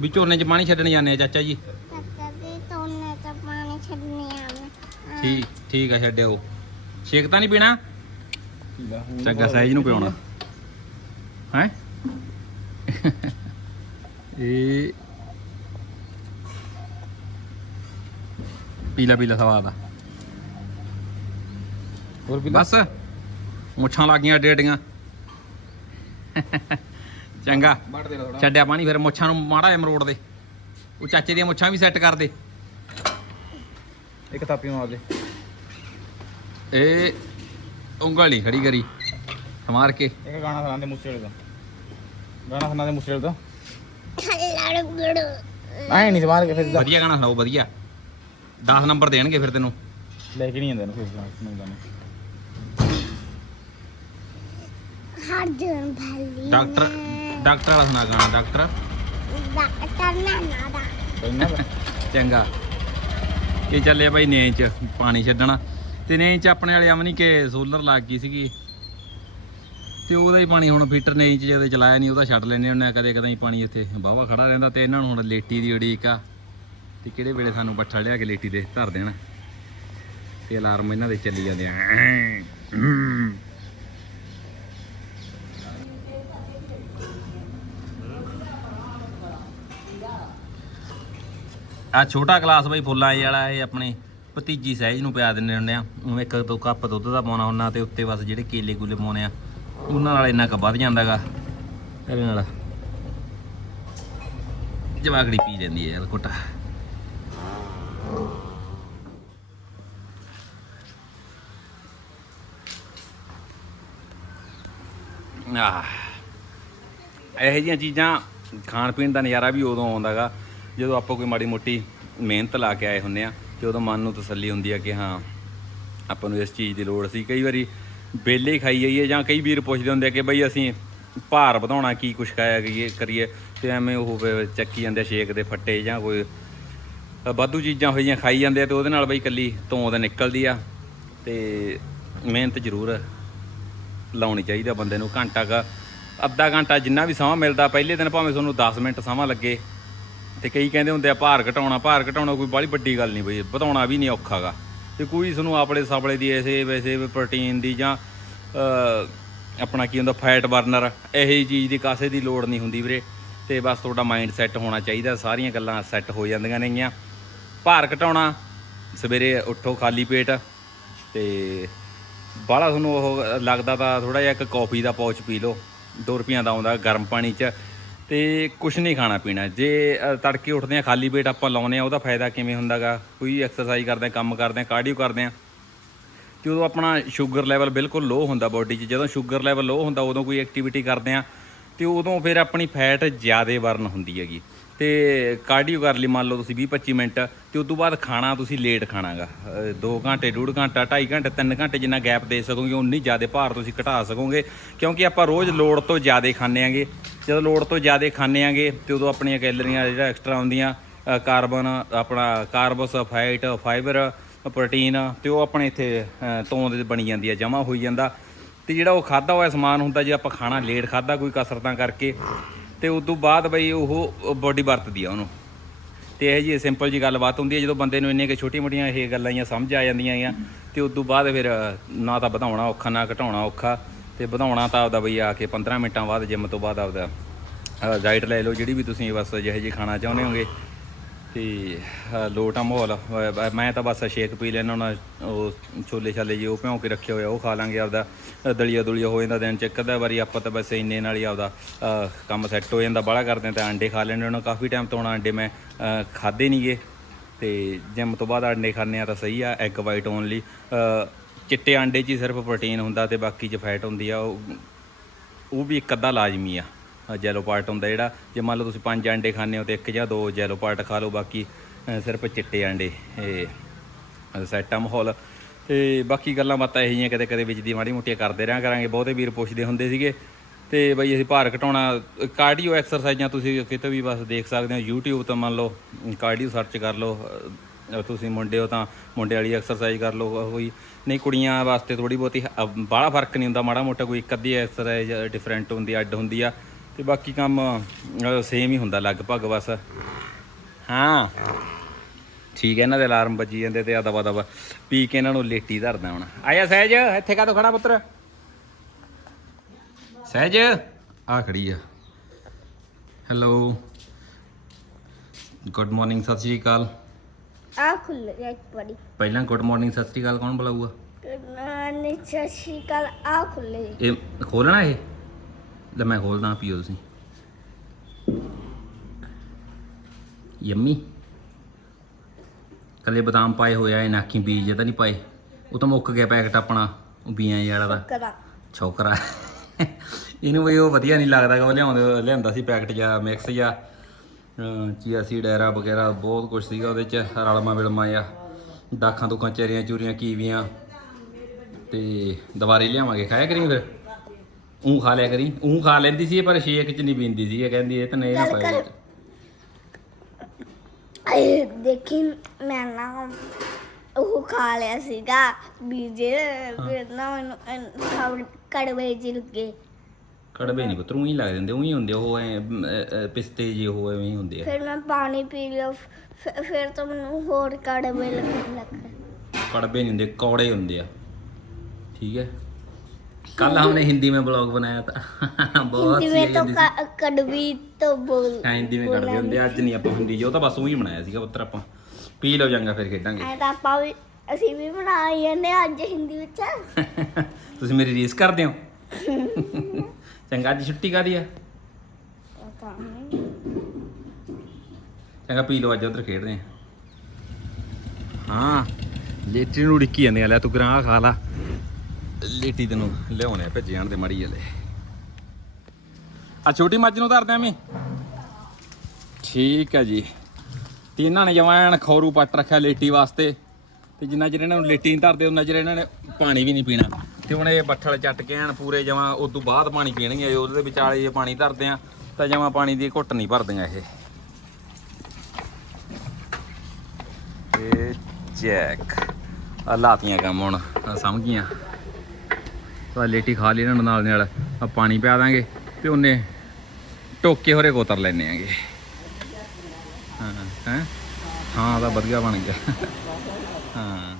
ਵੀ ਝੋਨੇ 'ਚ ਪਾਣੀ ਛੱਡਣ ਜਾਂਦੇ ਆ ਚਾਚਾ ਜੀ ਤੋਨੇ ਤਾਂ ਪਾਣੀ ਛੱਡਨੇ ਆ ਠੀਕ ਠੀਕ ਆ ਛੱਡਿਓ। ਸ਼ੇਕ ਤਾਂ ਨਹੀਂ ਪੀਣਾ? ਚੰਗਾ ਸਾਈਜ਼ ਨੂੰ ਪਿਉਣਾ ਹੈ? ਇਹ ਪੀਲਾ ਪੀਲਾ ਸਵਾਦ ਆ। ਹੋਰ ਵੀ ਬਸ ਮੁੱਛਾਂ ਲੱਗੀਆਂ ਡੇਡੀਆਂ ਚੰਗਾ। ਛੱਡਿਆ ਪਾਣੀ ਫਿਰ ਮੁੱਛਾਂ ਨੂੰ ਮਾੜਾ ਜਿਹਾ ਮਰੋੜ ਦੇ। ਉਹ ਚਾਚੇ ਦੀਆਂ ਮੁੱਛਾਂ ਵੀ ਸੈੱਟ ਕਰ ਦੇ। ਇੱਕ ਥਾਪੀ ਮਾਰ ਦੇ। ਇਹ ਉਂਗਲ ਖੜੀ ਕਰੀ। ਸਮਾਰ ਕੇ। ਇੱਕ ਗਾਣਾ ਸੁਣਾਉਂਦੇ ਮੂਸੇ ਵਾਲੇ ਦਾ ਗਾਣਾ ਸੁਣਾਉਂਦੇ ਮੂਸੇ ਵਾਲੇ ਦਾ ਲੜ ਗੜ ਐ ਨਹੀਂ ਸਵਾਰ ਕੇ ਫਿਰ ਜਾ। ਵਧੀਆ ਗਾਣਾ ਸੁਣਾਓ ਵਧੀਆ। 10 ਨੰਬਰ ਦੇਣਗੇ ਫਿਰ ਤੈਨੂੰ। ਲੈ ਕੇ ਨਹੀਂ ਜਾਂਦੇ ਨੂੰ ਫਿਰ ਸੁਣਾਉਂਦਾ ਨਹੀਂ ਹਰ ਜਨ ਭਲੀ ਡਾਕਟਰ ਡਾਕਟਰ ਵਾਲਾ ਸੁਣਾ ਗਾਣਾ ਡਾਕਟਰ। ਡਾਕਟਰ ਨਾ ਨਾ ਦਾ। ਚੰਗਾ। ਇਹ ਚੱਲੇ ਭਾਈ ਨੇ ਚ ਪਾਣੀ ਛੱਡਣਾ। ਤੇ ਨੇ ਚ ਆਪਣੇ ਵਾਲੇ ਅਮਨੀ ਕੇ ਸੋਲਰ ਲੱਗ ਗਈ ਸੀਗੀ। ਤੇ ਉਹਦਾ ਹੀ ਪਾਣੀ ਹੁਣ ਫੀਟਰ ਨੇ 'ਚ ਜਦੋਂ ਚਲਾਇਆ ਨਹੀਂ ਉਹਦਾ ਛੱਡ ਲੈਨੇ ਉਹਨੇ ਕਦੇ ਕਦੇ ਹੀ ਪਾਣੀ ਇੱਥੇ ਵਾਹਵਾ ਖੜਾ ਰਹਿੰਦਾ ਤੇ ਇਹਨਾਂ ਨੂੰ ਹੁਣ ਲੇਟੀ ਦੀ ਉਡੀਕ ਆ। ਤੇ ਕਿਹੜੇ ਵੇਲੇ ਸਾਨੂੰ ਬੱਠਾ ਲਿਆ ਕੇ ਲੇਟੀ ਦੇ ਧਰ ਦੇਣਾ। ਤੇ ਅਲਾਰਮ ਇਹਨਾਂ ਦੇ ਚੱਲੀ ਜਾਂਦੇ ਆ। ਆ ਛੋਟਾ ਗਲਾਸ ਬਈ ਫੁੱਲਾਂ ਜਿਹੇ ਵਾਲਾ, ਇਹ ਆਪਣੇ ਭਤੀਜੀ ਸਾਈਜ਼ ਨੂੰ ਪਿਆ ਦਿੰਦੇ ਹੁੰਦੇ ਆ। ਉਹ ਇੱਕ ਦੋ ਕੱਪ ਦੁੱਧ ਦਾ ਪਾਉਣਾ ਹੁੰਦਾ ਤੇ ਉੱਤੇ ਬਸ ਜਿਹੜੇ ਕੇਲੇ ਕੂਲੇ ਪਾਉਣੇ ਆ, ਉਹਨਾਂ ਨਾਲ ਇੰਨਾ ਕੁ ਵੱਧ ਜਾਂਦਾਗਾ। ਇਹਦੇ ਨਾਲ ਜਵਾਗੜੀ ਪੀ ਲੈਂਦੀ ਹੈ ਯਾਰ ਘੁੱਟ ਆਹ, ਇਹੋ ਜਿਹੀਆਂ ਚੀਜ਼ਾਂ ਖਾਣ ਪੀਣ ਦਾ ਨਜ਼ਾਰਾ ਵੀ ਉਦੋਂ ਆਉਂਦਾਗਾ। ਜਦੋਂ ਆਪਾਂ ਕੋਈ ਮਾੜੀ ਮੋਟੀ ਮਿਹਨਤ ਲਾ ਕੇ ਆਏ ਹੁੰਨੇ ਆ, ਤੇ ਉਦੋਂ ਮਨ ਨੂੰ ਤਸੱਲੀ ਹੁੰਦੀ ਆ ਕਿ ਹਾਂ, ਆਪਾਂ ਨੂੰ ਇਸ ਚੀਜ਼ ਦੀ ਲੋੜ ਸੀ। ਕਈ ਵਾਰੀ ਬੇਲੇ ਖਾਈ ਜਾਈਏ ਜਾਂ ਕਈ ਵੀਰ ਪੁੱਛਦੇ ਹੁੰਦੇ ਆ ਕਿ ਬਈ ਅਸੀਂ ਭਾਰ ਵਧਾਉਣਾ ਕੀ, ਕੁਛ ਖਾਇਆ ਕਰੀਏ ਕਰੀਏ, ਤੇ ਐਵੇਂ ਉਹ ਚੱਕੀ ਜਾਂਦੇ ਆ ਸ਼ੇਕ ਦੇ ਫੱਟੇ ਜਾਂ ਕੋਈ ਵਾਧੂ ਚੀਜ਼ਾਂ ਹੋਈਆਂ ਖਾਈ ਜਾਂਦੇ ਆ, ਤੇ ਉਹਦੇ ਨਾਲ ਬਈ ਕੱਲੀ ਤੋਂਦ ਨਿਕਲਦੀ ਆ। ਤੇ ਮਿਹਨਤ ਜ਼ਰੂਰ ਲਾਉਣੀ ਚਾਹੀਦਾ ਬੰਦੇ ਨੂੰ। ਘੰਟਾ ਕ, ਅੱਧਾ ਘੰਟਾ ਜਿੰਨਾ ਵੀ ਸਮਾਂ ਮਿਲਦਾ, ਪਹਿਲੇ ਦਿਨ ਭਾਵੇਂ ਤੁਹਾਨੂੰ 10 ਮਿੰਟ ਸਮਾਂ ਲੱਗੇ ਤੇ ਕਈ ਕਹਿੰਦੇ ਹੁੰਦੇ ਆ ਭਾਰ ਘਟਾਉਣਾ ਭਾਰ ਘਟਾਉਣਾ ਕੋਈ ਬੜੀ ਵੱਡੀ ਗੱਲ ਨਹੀਂ ਬਈ, ਵਧਾਉਣਾ ਵੀ ਨਹੀਂ ਔਖਾਗਾ। ਤੇ ਕੋਈ ਤੁਹਾਨੂੰ ਆਪਲੇ ਸਾਪਲੇ ਦੀ ਐਸੇ ਵੈਸੇ ਪ੍ਰੋਟੀਨ ਦੀ ਜਾਂ ਆਪਣਾ ਕੀ ਹੁੰਦਾ, ਫੈਟ ਬਰਨਰ, ਇਹੋ ਜਿਹੀ ਚੀਜ਼ ਦੀ ਕਾਸੇ ਦੀ ਲੋੜ ਨਹੀਂ ਹੁੰਦੀ ਵੀਰੇ। ਤੇ ਬਸ ਤੁਹਾਡਾ ਮਾਈਂਡ ਸੈੱਟ ਹੋਣਾ ਚਾਹੀਦਾ, ਸਾਰੀਆਂ ਗੱਲਾਂ ਸੈੱਟ ਹੋ ਜਾਂਦੀਆਂ ਨੇਗੀਆਂ। ਭਾਰ ਘਟਾਉਣਾ, ਸਵੇਰੇ ਉੱਠੋ ਖਾਲੀ ਪੇਟ, ਤੇ ਬਾਹਲਾ ਤੁਹਾਨੂੰ ਉਹ ਲੱਗਦਾ ਤਾਂ ਥੋੜਾ ਜਿਹਾ ਇੱਕ ਕਾਫੀ ਦਾ ਪਾਊਚ ਪੀ ਲਓ। 2 ਰੁਪਈਆਂ ਦਾ ਆਉਂਦਾ ਗਰਮ ਪਾਣੀ 'ਚ ਤੇ ਕੁਝ ਨਹੀਂ ਖਾਣਾ ਪੀਣਾ। ਜੇ ਤੜਕੇ ਉੱਠਦੇ ਆ ਖਾਲੀ ਪੇਟ ਆਪਾਂ ਲਾਉਨੇ ਆ ਉਹਦਾ ਫਾਇਦਾ ਕਿਵੇਂ ਹੁੰਦਾਗਾ? ਕੋਈ ਐਕਸਰਸਾਈਜ਼ ਕਰਦੇ ਆ ਕੰਮ ਕਰਦੇ ਆ ਕਾਰਡੀਓ ਕਰਦੇ ਆ ਤੇ ਉਦੋਂ ਆਪਣਾ ਸ਼ੂਗਰ ਲੈਵਲ ਬਿਲਕੁਲ ਲੋ ਹੁੰਦਾ ਬਾਡੀ 'ਚ। ਜਦੋਂ ਸ਼ੂਗਰ ਲੈਵਲ ਲੋ ਹੁੰਦਾ, ਉਦੋਂ ਕੋਈ ਐਕਟੀਵਿਟੀ ਕਰਦੇ ਆ ਤੇ ਉਦੋਂ ਫਿਰ ਆਪਣੀ ਫੈਟ ਜ਼ਿਆਦਾ ਬਰਨ ਹੁੰਦੀ ਹੈਗੀ। ਤੇ ਕਾਰਡੀਓ ਕਰ ਲਈ ਮੰਨ ਲਓ ਤੁਸੀਂ 20 25 ਮਿੰਟ ਤੇ ਉਸ ਤੋਂ ਬਾਅਦ ਖਾਣਾ ਤੁਸੀਂ ਲੇਟ ਖਾਣਾਗਾ। 2 ਘੰਟੇ ਡੂਢ ਘੰਟਾ 2.5 ਘੰਟੇ 3 ਘੰਟੇ ਜਿੰਨਾ ਗੈਪ ਦੇ ਸਕੋਗੇ ਉਨੀ ਜ਼ਿਆਦਾ ਭਾਰ ਤੁਸੀਂ ਘਟਾ ਸਕੋਗੇ ਕਿਉਂਕਿ ਆਪਾਂ ਰੋਜ਼ ਲੋੜ ਤੋਂ ਜ਼ਿਆਦਾ ਖਾਂਦੇ ਆਂਗੇ। ਜਦੋਂ ਲੋੜ ਤੋਂ ਜ਼ਿਆਦਾ ਖਾਂਦੇ ਆਂਗੇ ਤੇ ਉਦੋਂ ਆਪਣੀਆਂ ਕੈਲਰੀਆਂ ਜਿਹੜਾ ਐਕਸਟਰਾ ਹੁੰਦੀਆਂ ਕਾਰਬਨ ਆਪਣਾ ਕਾਰਬੋਸਫਾਈਟ ਫਾਈਬਰ ਪ੍ਰੋਟੀਨ ਤੇ ਉਹ ਆਪਣੇ ਇੱਥੇ ਅ, ਦੇ ਬਣੀ ਜਾਂਦੀ ਹੈ ਜਮਾ ਹੋਈ ਜਾਂਦਾ। ਤੇ ਜਿਹੜਾ ਉਹ ਖਾਦਾ ਹੋਇਆ ਸਮਾਨ ਹੁੰਦਾ ਜੇ ਆਪਾਂ ਖਾਣਾ ਲੇਟ ਖਾਦਾ ਕੋਈ ਕਸਰਤਾਂ ਕਰਕੇ ਤੇ ਉਸ ਤੋਂ ਬਾਅਦ ਬਈ ਉਹ ਬੋਡੀ ਵਰਤਦੀ ਆ ਉਹਨੂੰ। ਤੇ ਇਹ ਜੀ ਸਿੰਪਲ ਜੀ ਗੱਲਬਾਤ ਹੁੰਦੀ ਹੈ ਜਦੋਂ ਬੰਦੇ ਨੂੰ ਇੰਨੀਆਂ ਕਿ ਛੋਟੀ ਮੋਟੀਆਂ ਇਹ ਗੱਲਾਂ ਹੀ ਸਮਝ ਆ ਜਾਂਦੀਆਂ ਆ ਤੇ ਉਸ ਤੋਂ ਬਾਅਦ ਫਿਰ ਨਾ ਤਾਂ ਵਧਾਉਣਾ ਔਖਾ, ਨਾ ਘਟਾਉਣਾ ਔਖਾ, ਤੇ ਵਧਾਉਣਾ ਤਾਂ ਆਪਦਾ ਬਈ ਆ ਕੇ 15 ਮਿੰਟਾਂ ਬਾਅਦ ਜਿਮ ਤੋਂ ਬਾਅਦ ਆਪਦਾ ਡਾਈਟ ਲੈ ਲਓ, ਜਿਹੜੀ ਵੀ ਤੁਸੀਂ ਬਸ ਜਿਹੇ ਜਿਹੇ ਖਾਣਾ ਚਾਹੁੰਦੇ ਹੋਗੇ ਤੇ ਲੋਟਾ ਮਾਹੌਲ ਮੈਂ ਤਾਂ ਬਸ ਸ਼ੇਕ ਪੀ ਲੈਣਾ ਉਹਨਾਂ ਉਹ ਛੋਲੇ ਛਾਲੇ ਜੀ ਉਹ ਭਿਉਂ ਕੇ ਰੱਖੇ ਹੋਏ ਉਹ ਖਾ ਲਾਂਗੇ ਆਪਦਾ। ਦਲੀਆ ਦੁਲੀਆ ਹੋ ਜਾਂਦਾ ਦਿਨ ਚ ਇੱਕ ਅੱਧਾ ਵਾਰੀ ਆਪਾਂ ਤਾਂ ਬਸ ਇੰਨੇ ਨਾਲ ਹੀ ਆਪਦਾ ਕੰਮ ਸੈੱਟ ਹੋ ਜਾਂਦਾ ਬਾਹਲਾ ਕਰਦੇ ਤਾਂ ਅੰਡੇ ਖਾ ਲੈਣੇ ਉਹਨਾਂ ਕਾਫੀ ਟਾਈਮ ਤੋਂ ਹੁਣ ਅੰਡੇ ਮੈਂ ਅ, ਖਾਦੇ ਨਹੀਂਗੇ ਤੇ ਜਿਮ ਤੋਂ ਬਾਅਦ ਅੰਡੇ ਖਾਣੇ ਆ ਤਾਂ ਸਹੀ ਆ ਐਗ ਵਾਈਟ ਓਨਲੀ ਚਿੱਟੇ ਅੰਡੇ 'ਚ ਹੀ ਸਿਰਫ ਪ੍ਰੋਟੀਨ ਹੁੰਦਾ ਤੇ ਬਾਕੀ 'ਚ ਫੈਟ ਹੁੰਦੀ ਆ ਉਹ ਉਹ ਵੀ ਇੱਕ ਅੱਧਾ ਲਾਜ਼ਮੀ ਆ। ਜੈਲੋ ਪਾਰਟ ਹੁੰਦਾ ਜਿਹੜਾ। ਜੇ ਮੰਨ ਲਓ ਤੁਸੀਂ ਪੰਜ ਅੰਡੇ ਖਾਂਦੇ ਹੋ ਤੇ ਇੱਕ ਜਾਂ ਦੋ ਜੈਲੋ ਪਾਰਟ ਖਾ ਲਓ ਬਾਕੀ ਸਿਰਫ ਚਿੱਟੇ ਅੰਡੇ ਇਹ ਸੈਟਾ ਮਾਹੌਲ। ਤੇ ਬਾਕੀ ਗੱਲਾਂ ਬਾਤਾਂ ਇਹੋ ਜਿਹੀਆਂ ਕਦੇ ਕਦੇ ਵਿੱਚ ਦੀ ਮਾੜੀ ਮੋਟੀਆਂ ਕਰਦੇ ਰਿਹਾ ਕਰਾਂਗੇ। ਬਹੁਤੇ ਵੀਰ ਪੁੱਛਦੇ ਹੁੰਦੇ ਸੀਗੇ ਤੇ ਬਈ ਅਸੀਂ ਭਾਰ ਘਟਾਉਣਾ ਕਾਰਡੀਓ ਐਕਸਰਸਾਈਜ਼ਾਂ ਤੁਸੀਂ ਕਿਤੇ ਵੀ ਬਸ ਦੇਖ ਸਕਦੇ ਹੋ YouTube ਤੋਂ ਮੰਨ ਲਓ ਕਾਰਡੀਓ ਸਰਚ ਕਰ ਲਓ ਤੁਸੀਂ ਮੁੰਡੇ ਹੋ ਤਾਂ ਮੁੰਡੇ ਵਾਲੀ ਐਕਸਰਸਾਈਜ਼ ਕਰ ਲਓ ਕੋਈ ਨਹੀਂ ਕੁੜੀਆਂ ਵਾਸਤੇ ਥੋੜੀ ਬਹੁਤੀ ਬਾਹਲਾ ਫ਼ਰਕ ਨਹੀਂ ਹੁੰਦਾ ਮਾੜਾ ਮੋਟਾ ਕੋਈ ਇੱਕ ਅੱਧੀ ਐਕਸਰਸਾਈਜ਼ ਡਿਫਰੈਂਟ ਹੁੰਦੀ ਆ, ਅੱਡ ਹੁੰਦੀ ਆ। ਤੇ ਬਾਕੀ ਕੰਮ ਸੇਮ ਹੀ ਹੁੰਦਾ ਲਗਭਗ ਬਸ। ਹਾਂ। ਠੀਕ ਹੈ ਇਹਨਾਂ ਦੇ ਅਲਾਰਮ ਵੱਜੀ ਜਾਂਦੇ ਤੇ ਆ ਦਵਾ ਦਵਾ ਪੀ ਕੇ ਇਹਨਾਂ ਨੂੰ ਲੇਟੀ ਧਰਦਾ ਹੁਣ। ਆਇਆ ਸਹਿਜ ਇੱਥੇ ਕਾਹਤੋਂ ਖੜਾ ਪੁੱਤਰ? ਸਹਿਜ ਆ ਖੜੀ ਆ। ਹੈਲੋ ਗੁੱਡ ਮਾਰਨਿੰਗ ਸਤਿ ਸ਼੍ਰੀ ਅਕਾਲ। ਆ ਖੁੱਲ ਗਿਆ ਇੱਕ ਵਾਰੀ। ਪਹਿਲਾਂ ਗੁੱਡ ਮਾਰਨਿੰਗ ਸਤਿ ਸ਼੍ਰੀ ਅਕਾਲ ਕੌਣ ਬੁਲਾਊਗਾ? ਨਾਨੀ ਸਤਿ ਸ਼੍ਰੀ ਅਕਾਲ ਆ ਖੁੱਲੇ ਇਹ ਖੋਲਣਾ ਇਹ? ਲੈ ਮੈਂ ਖੋਲਦਾ ਪੀਓ ਤੁਸੀਂ। ਯੰਮੀ। ਕੱਲੇ ਬਦਾਮ ਪਾਏ ਹੋਇਆ ਇਹ ਨਾਕੀ ਬੀਜ ਤਾਂ ਨਹੀਂ ਪਾਏ। ਉਹ ਤਾਂ ਮੁੱਕ ਗਿਆ ਪੈਕਟ ਆਪਣਾ ਉਹ ਬੀਆਂ ਵਾਲਾ। ਦਾ ਕਰਾ ਛੋਕਰਾ ਇਹਨੂੰ ਵੀ ਉਹ ਵਧੀਆ ਨਹੀਂ ਲੱਗਦਾ ਕਿ ਉਹ ਲਿਆਉਂਦੇ ਲਿਆਂਦਾ ਸੀ ਪੈਕਟ ਜਾਂ ਮਿਕਸ ਜਾਂ ਚੀਆ ਸੀ ਡੈਰਾ ਵਗੈਰਾ ਬਹੁਤ ਕੁਝ ਸੀਗਾ ਉਹਦੇ ਚ ਰਲਮਾ ਵਿਲਮਾ ਜਾਂ ਦਾਖਾਂ ਦੁੱਖਾਂ ਚੇਰੀਆਂ ਚੂਰੀਆਂ ਕੀਵੀਆਂ। ਤੇ ਦੁਬਾਰੇ ਲਿਆਵਾਂਗੇ। ਖਾਇਆ ਕਰੀ ਫਿਰ? ਉਹ ਖਾ ਲਿਆ ਕਰੀ। ਉਹ ਖਾ ਲੈਂਦੀ ਸੀ ਪਰ ਸ਼ੇਕ ਚ ਨਹੀਂ ਪੀਂਦੀ ਸੀ। ਇਹ ਕਹਿੰਦੀ ਇਹ ਤਾਂ ਨਹੀਂ ਨਾ ਪਾਇਆ ਕਰ। ਦੇਖੀ ਮੈਂ ਨਾ ਉਹ ਖਾ ਲਿਆ ਸੀਗਾ। ਬੀਜੇ ਫਿਰ ਨਾ ਮੈਨੂੰ ਕੜਵੇ ਜੀ ਲੱਗੇ। ਕੜਵੇ ਨਹੀਂ ਪੁੱਤਰ ਉਹੀ ਲੱਗ ਜਾਂਦੇ ਉਹੀ ਹੁੰਦੇ ਉਹ ਐ ਪਿਸਤੇ ਜੇ ਉਹ ਐਵੇਂ ਹੀ ਹੁੰਦੇ ਆ। ਫਿਰ ਮੈਂ ਪਾਣੀ ਪੀ ਲਿਆ ਫਿਰ- ਤਾਂ ਮੈਨੂੰ ਹੋਰ ਕੜਵੇ ਲੱਗਣ ਲੱਗ ਕੜਵੇ ਨਹੀਂ ਹੁੰਦੇ ਕੌੜੇ ਹੁੰਦੇ ਆ। ਠੀਕ ਹੈ। कल हमने हिंदी में ब्लॉग बनाया था बहुत हिंदी सी में तो हिंदी क- कड़वी तो बोल ਹਾਂ ਹਿੰਦੀ ਵਿੱਚ ਕਰਦੇ ਹੁੰਦੇ ਅੱਜ ਨਹੀਂ ਆਪਾਂ ਹਿੰਦੀ ਜੋ ਤਾਂ ਬਸ ਉਹੀ ਬਣਾਇਆ ਸੀਗਾ ਪੁੱਤਰ ਆਪਾਂ ਪੀ ਲਓ ਜਾਂਗਾ ਫਿਰ ਖੇਡਾਂਗੇ ਐ ਤਾਂ ਆਪਾਂ ਵੀ ਅਸੀਂ ਵੀ ਬਣਾਈ ਜਾਂਦੇ ਹਾਂ ਅੱਜ ਹਿੰਦੀ ਵਿੱਚ *laughs* ਤੁਸੀਂ ਮੇਰੀ ਰੀਸ ਕਰਦੇ ਹੋ *laughs* ਚੰਗਾ ਅੱਜ ਛੁੱਟੀ ਕਾਦੀ ਆ ਪਤਾ ਨਹੀਂ ਚੰਗਾ ਪੀ ਲਓ ਅੱਜ ਉਧਰ ਖੇਡਦੇ ਆ ਹਾਂ ਲੇਟੀ ਨੂੰ ਡਿੱਕੀ ਜਾਂਦੇ ਆ ਲੈ ਤੂੰ ਗਰਾਂ ਖਾ ਲਾ ਲੇਟੀ ਤੈਨੂੰ ਲਿਆਉਣੇ ਭੇਜੇ ਜਾਣ ਤੇ ਮੜੀ ਜਲੇ ਆ ਛੋਟੀ ਮੱਝ ਨੂੰ ਧਰਦੇ ਐਵੇਂ? ਠੀਕ ਹੈ ਜੀ। ਤੇ ਨੇ ਜਵਾਨ ਖੌਰੂ ਪੱਟ ਰੱਖਿਆ ਲੇਟੀ ਵਾਸਤੇ। ਤੇ ਜਿੰਨਾ ਚਿਰ ਇਹਨਾਂ ਨੂੰ ਲੇਟੀ ਨਹੀਂ ਧਰਦੇ ਉਹਨਾਂ ਚਿਰ ਇਹਨਾਂ ਨੇ ਪਾਣੀ ਵੀ ਨਹੀਂ ਪੀਣਾ। ਤੇ ਹੁਣ ਇਹ ਬੱਠਲ ਚੱਟ ਕੇ ਐਨ ਪੂਰੇ ਜਮਾਂ ਉਸ ਤੋਂ ਬਾਅਦ ਪਾਣੀ ਪੀਣਗੇ ਉਹਦੇ ਵਿਚਾਲੇ ਜੇ ਪਾਣੀ ਧਰਦੇ ਆ, ਤਾਂ ਜਮਾ ਪਾਣੀ ਦੀ ਘੁੱਟ ਨਹੀਂ ਭਰਦੀਆਂ ਇਹ। ਇਹ ਚੈੱਕ। ਆ ਲਾਤੀਆਂ ਕੰਮ ਹੁਣ ਸਮਝ ਗਈਆਂ ਤਾਂ ਲੇਟੀ ਖਾ ਲਈ ਇਹਨਾਂ ਨੂੰ ਨਾਲ ਦੇ ਨਾਲ। ਆ ਪਾਣੀ ਪਿਆ ਦਾਂਗੇ ਤੇ ਉਹਨੇ ਟੋਕੇ ਹੋਰੇ ਕੋਤਰ ਲੈਣੇ ਆਂਗੇ। ਹਾਂ ਹੈ? ਹਾਂ ਤਾਂ ਵਧੀਆ ਬਣ ਗਿਆ। ਹਾਂ।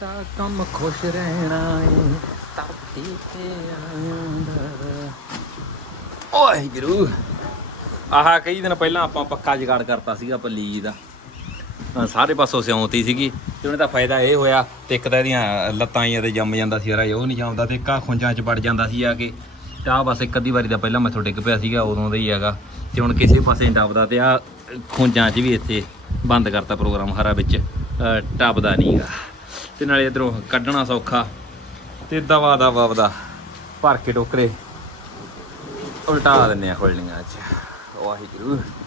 ਸਾਡਾ ਕੰਮ ਖੁਸ਼ ਰਹਿਣਾ ਏ ਧਰਤੀ ਤੇ ਦਾ ਓਏ ਗੁਰੂ ਆਹ ਕਈ ਦਿਨ ਪਹਿਲਾਂ ਆਪਾਂ ਪੱਕਾ ਜਗਾੜ ਕਰਤਾ ਸੀਗਾ ਪੱਲੀ ਦਾ। ਸਾਰੇ ਪਾਸੋਂ ਸਿਉਂਤੀ ਸੀਗੀ ਤੇ ਉਹਨੇ ਤਾਂ ਫਾਇਦਾ ਇਹ ਹੋਇਆ ਤੇ ਇੱਕ ਤਾਂ ਇਹਦੀਆਂ ਲੱਤਾਂ ਹੀ ਤੇ ਜੰਮ ਜਾਂਦਾ ਸੀ ਯਾਰਾ ਉਹ ਨਹੀਂ ਜੰਮਦਾ ਤੇ ਇੱਕਾ ਖੁੰਝਾਂ 'ਚ ਵੜ ਜਾਂਦਾ ਸੀ ਆ ਕੇ। ਤੇ ਆਹ ਬਸ ਇੱਕ ਅੱਧੀ ਵਾਰੀ ਦਾ ਪਹਿਲਾਂ ਮੈਥੋਂ ਡਿੱਗ ਪਿਆ ਸੀਗਾ, ਉਦੋਂ ਦਾ ਹੀ ਹੈਗਾ। ਤੇ ਹੁਣ ਕਿਸੇ ਪਾਸੇ ਨਹੀਂ ਟੱਪਦਾ ਤੇ ਆ ਖੁੰਝਾਂ 'ਚ ਵੀ ਇੱਥੇ ਬੰਦ ਕਰਤਾ ਪ੍ਰੋਗਰਾਮ ਹਰਾ ਵਿੱਚ, ਅਹ ਟੱਪਦਾ ਨਹੀਂਗਾ। ਤੇ ਨਾਲੇ ਇਧਰੋਂ ਕੱਢਣਾ ਸੌਖਾ ਤੇ ਦਵਾ ਦਾ ਵਵਦਾ ਭਰ ਕੇ ਟੋਕਰੇ ਉਲਟਾ ਦਿੰਨੇ ਆ ਖੋਲਣੀਆਂ 'ਚ। ਵਾਹਿਗੁਰੂ।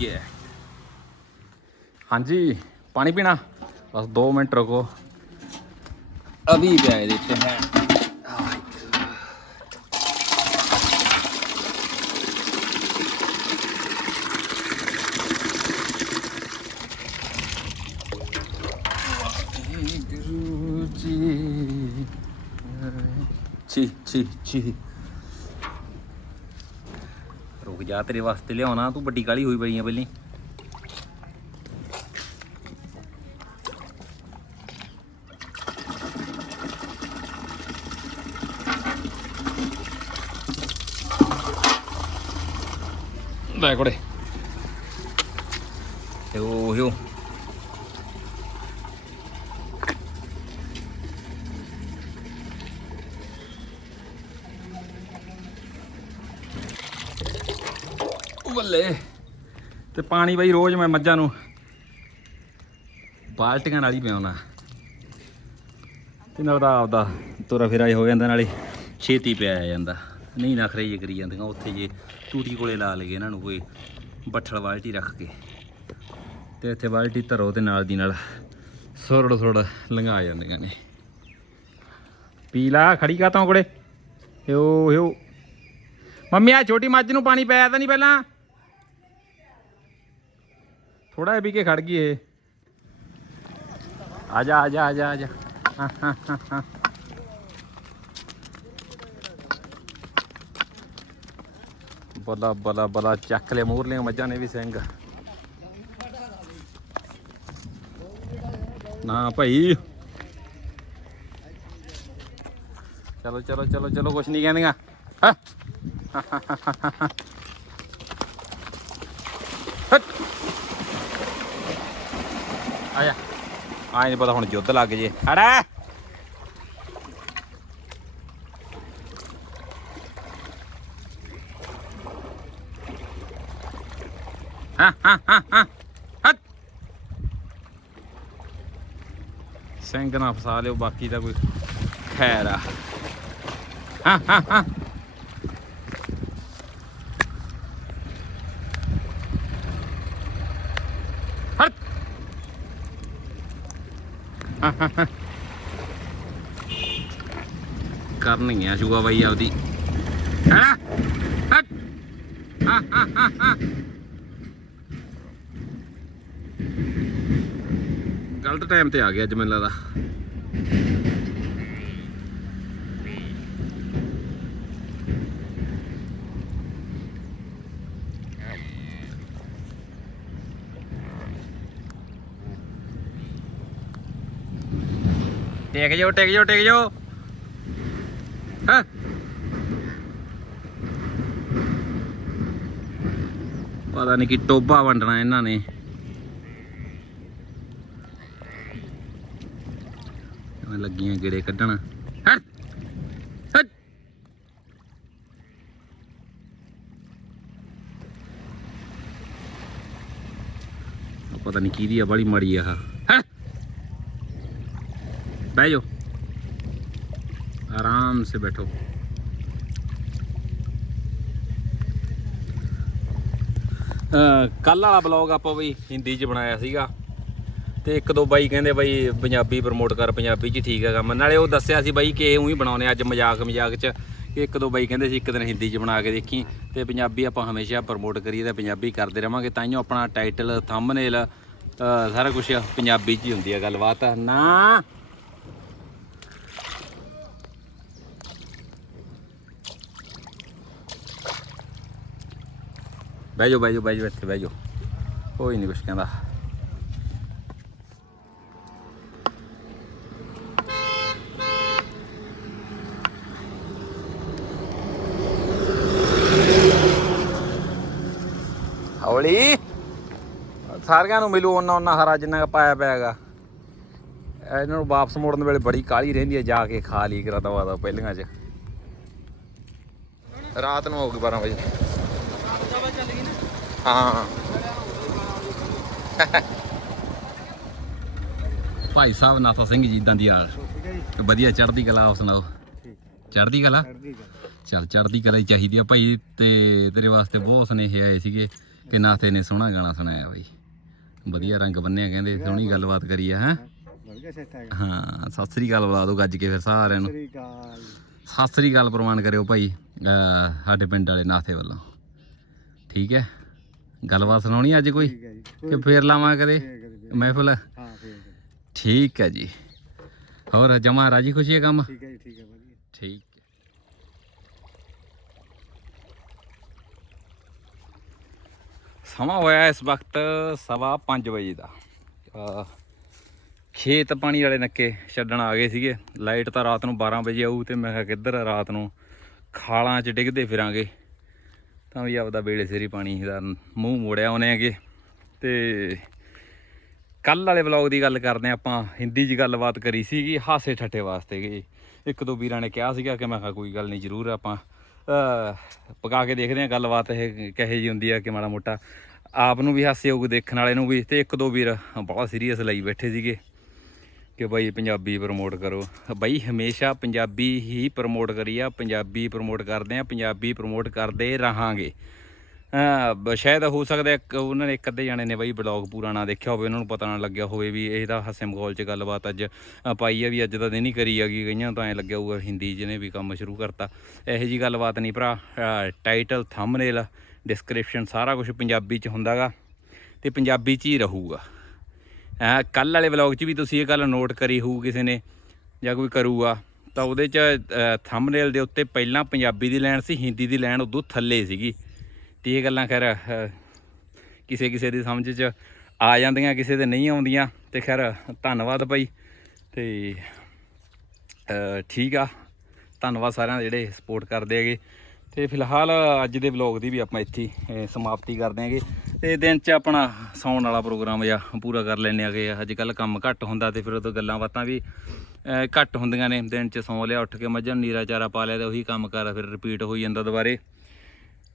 Yeah. ਹਾਂਜੀ ਪਾਣੀ ਪੀਣਾ ਬਸ 2 ਮਿੰਟ ਰੁਕੋ ਅਭੀ ਪਿਆਏ ਦੇਤੇ हैं। ਗੁਰੂ ਜੀ ਚੀ ਚੀ ਚੀ ਰੁਕ ਜਾ ਤੇਰੇ ਵਾਸਤੇ ਲਿਆਉਣਾ ਤੂੰ ਵੱਡੀ ਕਾਲੀ ਹੋਈ ਪਈ ਆ ਪਹਿਲੀ ਲੈ ਕੋੜੇ। ਓ ਹਿਓ। ਬੱਲੇ। ਤੇ ਪਾਣੀ ਬਈ ਰੋਜ਼ ਮੈਂ ਮੱਝਾਂ ਨੂੰ ਬਾਲਟੀਆਂ ਨਾਲ ਹੀ ਪਿਆਉਣਾ। ਤੇ ਨਾਲ ਦਾ ਆਪਦਾ ਤੁਰਾ ਫਿਰਾ ਹੋ ਜਾਂਦਾ ਨਾਲੇ ਛੇਤੀ ਪਿਆ ਜਾਂਦਾ। ਨਹੀਂ ਨਖਰੇ ਜੇ ਕਰੀ ਜਾਂਦੀਆਂ ਉੱਥੇ ਜੇ ਟੂਟੀ ਕੋਲੇ ਲਾ ਲਗੇ ਇਹਨਾਂ ਨੂੰ ਕੋਈ ਬੱਠਲ ਬਾਲਟੀ ਰੱਖ ਕੇ। ਤੇ ਇੱਥੇ ਬਾਲਟੀ ਧਰੋ ਤੇ ਨਾਲ ਦੀ ਨਾਲ ਸੁਰੜ ਸੁਰੜ ਲੰਘਾ ਜਾਂਦੀਆਂ ਨੇ। ਪੀ ਖੜੀ ਕਾ ਕੋੜੇ ਹਿਓ ਹਿਓ। ਮੰਮੀ ਆ ਛੋਟੀ ਮੱਝ ਨੂੰ ਪਾਣੀ ਪਾਇਆ ਤਾਂ ਨਹੀਂ ਪਹਿਲਾਂ? ਥੋੜਾ ਜਿਹਾ ਪੀ ਕੇ ਖੜ ਗਈ ਇਹ ਆ ਜਾ ਆ ਜਾ ਆ ਜਾ ਆ ਜਾ ਹਾਂ, ਹਾਂ, ਹਾਂ, ਹਾਂ। ਬਲਾ ਬਲਾ ਬਲਾ ਚੱਕ ਲਿਆ ਮੂਰਲੀਆਂ ਮੱਝਾਂ ਨੇ ਵੀ ਸਿੰਘ। ਨਾ ਭਾਈ। ਚਲੋ ਚਲੋ ਚਲੋ ਚਲੋ, ਕੁਛ ਨਹੀਂ ਕਹਿੰਦੀਆਂ। ਆਇਆ। ਆਏ ਨਹੀਂ ਪਤਾ ਹੁਣ ਜੁੱਧ ਲੱਗ ਜੇ। ਹੜਾ ਹਾਂ ਹਾਂ ਹਾਂ ਹਾਂ ਹਟ ਸਿੰਘ ਨਾ ਫਸਾ ਲਿਓ, ਬਾਕੀ ਦਾ ਕੋਈ ਖੈਰ ਆ। ਹਾਂ ਹਾਂ ਹਾਂ। ਕਰਨੀ ਆ ਸ਼ੂਗਾ ਬਾਈ ਆਪਦੀ। ਹਾਂ ਹਾਂ ਹਾਂ ਹਾਂ। ਗਲਤ ਟਾਈਮ ਤੇ ਆ ਗਿਆ ਅੱਜ ਮੈਨੂੰ ਲੱਗਦਾ। ਟੇਕ ਜਾਓ ਟੇਕ ਜਾਓ ਟੇਕ ਜਾਓ। ਹਾਂ? ਪਤਾ ਨਹੀਂ ਕਿ ਟੋਬਾ ਵੰਡਣਾ ਇਹਨਾਂ ਨੇ। ਐਵੇਂ ਲੱਗੀਆਂ ਗੇੜੇ ਕੱਢਣ। ਹਟ! ਹਟ! ਪਤਾ ਨਹੀਂ ਕਿਹਦੀ ਆ ਬੜੀ ਮੜੀ ਆ ਹਟ! ਬਹਿ ਜਾਓ। ਆਰਾਮ ਸੇ ਬੈਠੋ। ਕੱਲ ਵਾਲਾ ਬਲੌਗ ਆਪਾਂ ਵੀ ਹਿੰਦੀ 'ਚ ਬਣਾਇਆ ਸੀਗਾ। ਤੇ ਇੱਕ ਦੋ ਬਾਈ ਕਹਿੰਦੇ ਬਾਈ ਪੰਜਾਬੀ ਪ੍ਰਮੋਟ ਕਰ, ਪੰਜਾਬੀ 'ਚ ਠੀਕ ਹੈ ਕੰਮ। ਨਾਲੇ ਉਹ ਦੱਸਿਆ ਸੀ ਬਾਈ ਕਿ ਇਹ ਉਹੀ ਬਣਾਉਨੇ ਅੱਜ ਮਜ਼ਾਕ ਮਜ਼ਾਕ 'ਚ, ਕਿ ਇੱਕ ਦੋ ਬਾਈ ਕਹਿੰਦੇ ਸੀ ਇੱਕ ਦਿਨ ਹਿੰਦੀ 'ਚ ਬਣਾ ਕੇ ਦੇਖੀ, ਤੇ ਪੰਜਾਬੀ ਆਪਾਂ ਹਮੇਸ਼ਾ ਪ੍ਰਮੋਟ ਕਰੀਏ ਤੇ ਪੰਜਾਬੀ ਕਰਦੇ ਰਵਾਂਗੇ ਹੀ ਆਪਣਾ ਟਾਈਟਲ ਥੰਬਨੇਲ ਸਾਰਾ ਕੁਝ ਪੰਜਾਬੀ 'ਚ ਹੀ ਹੁੰਦੀ ਹੈ ਗੱਲਬਾਤ। ਨਾ। ਬਹਿ ਜਾਓ ਬਹਿ ਜਾਓ ਬਹਿ ਜਾਓ ਇੱਥੇ, ਬਹਿ ਜਾਓ। ਕੋਈ ਨਹੀਂ ਕੁਛ ਕਹਿੰਦਾ ਹੌਲੀ ਸਾਰਿਆਂ ਨੂੰ ਮਿਲੂ ਉਹਨਾਂ ਉਹਨਾਂ ਹਰਾ ਜਿੰਨਾ ਕੁ ਪਾਇਆ ਪਿਆਗਾ। ਇਹਨਾਂ ਨੂੰ ਵਾਪਸ ਮੋੜਨ ਵੇਲੇ ਬੜੀ ਕਾਲੀ ਰਹਿੰਦੀ ਹੈ, ਜਾ ਕੇ ਖਾ ਲਈ ਕਰਾ ਦਵਾ ਦਾ ਪਹਿਲੀਆਂ 'ਚ। ਰਾਤ ਨੂੰ ਹੋਊਗੀ 12 ਵਜੇ। ਹਾਂ *laughs* ਭਾਈ ਸਾਹਿਬ, ਨਾਥਾ ਸਿੰਘ ਜੀ ਇਦਾਂ ਦੀ ਹਾਲ। ਵਧੀਆ ਚੜ੍ਹਦੀ ਕਲਾ, ਆਪ ਸੁਣਾਓ? ਚੜ੍ਹਦੀ ਕਲਾ? ਚੱਲ, ਚੜ੍ਹਦੀ ਕਲਾ ਹੀ ਚਾਹੀਦੀ ਆ। ਭਾਈ, ਤੇ ਤੇਰੇ ਵਾਸਤੇ ਬਹੁਤ ਸੁਨੇਹੇ ਆਏ ਸੀਗੇ ਕਿ ਨਾਥੇ ਨੇ ਸੋਹਣਾ ਗਾਣਾ ਸੁਣਾਇਆ ਬਾਈ। ਵਧੀਆ ਰੰਗ ਬੰਨਿਆ ਕਹਿੰਦੇ ਸੋਹਣੀ ਗੱਲਬਾਤ ਕਰੀ ਆ ਹੈ? ਵਧੀਆ ਸੈੱਟ ਹੈ ਹਾਂ ਸਤਿ ਸ੍ਰੀ ਅਕਾਲ ਬੁਲਾ ਦਿਓ ਗੱਜ ਕੇ ਫਿਰ ਸਾਰਿਆਂ ਨੂੰ। ਸ੍ਰੀ ਅਕਾਲ। ਸਤਿ ਸ੍ਰੀ ਅਕਾਲ ਪ੍ਰਵਾਨ ਕਰਿਓ ਭਾਈ ਸਾਡੇ ਪਿੰਡ ਵਾਲੇ ਨਾਥੇ ਵੱਲੋਂ। ਠੀਕ ਹੈ? ਗੱਲਬਾਤ ਸੁਣਾਉਣੀ ਅੱਜ ਕੋਈ? ਕਿ ਫੇਰ ਲਾਵਾਂ ਕਦੇ ਮਹਿਫਲ? ਹਾਂ ਫੇਰ ਠੀਕ ਹੈ ਜੀ। ਹੋਰ ਜਮਾ ਰਾਜੀ ਖੁਸ਼ੀ ਹੈ ਕੰਮ? ਠੀਕ ਹੈ ਜੀ ਠੀਕ ਹੈ ਵਧੀਆ। ਠੀਕ ਸਮਾਂ ਹੋਇਆ ਇਸ ਵਕਤ ਸਵਾ 5 ਵਜੇ ਦਾ। ਖੇਤ ਪਾਣੀ ਵਾਲੇ ਨੱਕੇ ਛੱਡਣ ਆ ਗਏ ਸੀਗੇ। ਲਾਈਟ ਤਾਂ ਰਾਤ ਨੂੰ 12 ਵਜੇ ਆਊ ਤੇ ਮੈਂ ਕਿਹਾ ਕਿੱਧਰ ਰਾਤ ਨੂੰ ਖਾਲਾਂ 'ਚ ਡਿੱਗਦੇ ਫਿਰਾਂਗੇ। ਤਾਂ ਵੀ ਆਪਦਾ ਵੇਲੇ ਸਿਰ ਹੀ ਪਾਣੀ ਦਾ ਮੂੰਹ ਮੋੜਿਆ ਉਹਨੇ ਅਗੇ। ਤੇ ਕੱਲ ਵਾਲੇ ਵਲੌਗ ਦੀ ਗੱਲ ਕਰਦੇ ਹਾਂ ਆਪਾਂ। ਹਿੰਦੀ 'ਚ ਗੱਲਬਾਤ ਕਰੀ ਸੀਗੀ ਹਾਸੇ ਠੱਠੇ ਵਾਸਤੇ। ਗਏ ਇੱਕ ਦੋ ਵੀਰਾਂ ਨੇ ਕਿਹਾ ਸੀਗਾ ਕਿ ਮੈਂ ਕਿਹਾ ਕੋਈ ਗੱਲ ਨਹੀਂ ਜ਼ਰੂਰ ਆਪਾਂ ਪਕਾ ਕੇ ਦੇਖਦੇ ਆ ਗੱਲਬਾਤ ਇਹ ਕਹੇ ਜੀ ਹੁੰਦੀ ਆ ਕਿ ਮਾੜਾ ਮੋਟਾ। ਆਪ ਨੂੰ ਵੀ ਹਾਸੇ ਹੋਊ, ਦੇਖਣ ਵਾਲੇ ਨੂੰ ਵੀ। ਤੇ ਇੱਕ ਦੋ ਵੀਰ ਬਹੁਤ ਸੀਰੀਅਸ ਲਈ ਬੈਠੇ ਸੀਗੇ ਕਿ ਬਾਈ ਪੰਜਾਬੀ ਪ੍ਰਮੋਟ ਕਰੋ। ਬਾਈ ਹਮੇਸ਼ਾ ਪੰਜਾਬੀ ਹੀ ਪ੍ਰਮੋਟ ਕਰੀ ਆ, ਪੰਜਾਬੀ ਪ੍ਰਮੋਟ ਕਰਦੇ ਆ, ਪੰਜਾਬੀ ਪ੍ਰਮੋਟ ਕਰਦੇ ਰਹਾਂਗੇ। ਸ਼ਾਇਦ ਹੋ ਸਕਦਾ ਇੱਕ, ਉਹਨਾਂ ਨੇ ਇੱਕ ਅੱਧੇ ਜਾਣੇ ਨੇ ਬਈ ਬਲੌਗ ਪੂਰਾ ਨਾ ਦੇਖਿਆ ਹੋਵੇ, ਉਹਨਾਂ ਨੂੰ ਪਤਾ ਨਾ ਲੱਗਿਆ ਹੋਵੇ ਵੀ ਇਹਦਾ ਹੱਸੇ ਮਖੌਲ ਚ ਗੱਲਬਾਤ ਅੱਜ ਪਾਈ ਆ ਵੀ ਅੱਜ ਦਾ ਦਿਨ ਹੀ ਕਰੀ ਆ ਗਈ, ਕਈਆਂ ਤਾਂ ਐ ਲੱਗਿਆ ਹੋਊਗਾ ਹਿੰਦੀ ਜਿਹਨੇ ਵੀ ਕੰਮ ਸ਼ੁਰੂ ਕਰਤਾ। ਇਹੋ ਜੀ ਗੱਲਬਾਤ ਨਹੀਂ ਭਰਾ ਟਾਈਟਲ ਥੰਬਨੇਲ ਡਿਸਕ੍ਰਿਪਸ਼ਨ ਸਾਰਾ ਕੁਝ ਪੰਜਾਬੀ ਚ ਹੁੰਦਾਗਾ ਤੇ ਪੰਜਾਬੀ ਚ ਹੀ ਰਹੂਗਾ। ਕੱਲ ਵਾਲੇ ਵਲੌਗ 'ਚ ਵੀ ਤੁਸੀਂ ਇਹ ਗੱਲ ਨੋਟ ਕਰੀ ਹੋਊ ਕਿਸੇ ਨੇ, ਜਾਂ ਕੋਈ ਕਰੂਗਾ, ਤਾਂ ਉਹਦੇ 'ਚ ਥੰਬਨੇਲ ਦੇ ਉੱਤੇ ਪਹਿਲਾਂ ਪੰਜਾਬੀ ਦੀ ਲਾਈਨ ਸੀ, ਹਿੰਦੀ ਦੀ ਲਾਈਨ ਉਦੋਂ ਥੱਲੇ ਸੀਗੀ। ਤੇ ਇਹ ਗੱਲਾਂ ਖੈਰ ਕਿਸੇ ਕਿਸੇ ਦੀ ਸਮਝ 'ਚ ਆ ਜਾਂਦੀਆਂ, ਕਿਸੇ ਦੇ ਨਹੀਂ ਆਉਂਦੀਆਂ, ਤੇ ਖੈਰ, ਧੰਨਵਾਦ ਭਾਈ। ਤੇ ਠੀਕ ਆ। ਧੰਨਵਾਦ ਸਾਰਿਆਂ ਦਾ ਜਿਹੜੇ ਸਪੋਰਟ ਕਰਦੇ ਹੈਗੇ। ਤੇ ਫਿਲਹਾਲ ਅੱਜ ਦੇ ਵਲੌਗ ਦੀ ਵੀ ਆਪਾਂ ਇੱਥੇ ਸਮਾਪਤੀ ਕਰਦੇ ਹਾਂਗੇ। ਤੇ ਦਿਨ 'ਚ ਆਪਣਾ ਸੌਣ ਵਾਲਾ ਪ੍ਰੋਗਰਾਮ ਆ ਪੂਰਾ ਕਰ ਲੈਣੇ ਹੈਗੇ ਅੱਜ ਕੱਲ ਕੰਮ ਘੱਟ ਹੁੰਦਾ ਤੇ ਫਿਰ ਉਦੋਂ ਗੱਲਾਂ ਬਾਤਾਂ ਵੀ ਘੱਟ ਹੁੰਦੀਆਂ ਨੇ। ਦਿਨ 'ਚ ਸੌਂ ਲਿਆ, ਉੱਠ ਕੇ ਮੱਝਾਂ ਨੀਰਾ ਚਾਰਾ ਪਾ ਲਿਆ ਤੇ ਉਹੀ ਕੰਮ ਕਰ ਫਿਰ ਰਿਪੀਟ ਹੋਈ ਜਾਂਦਾ ਦੁਬਾਰੇ।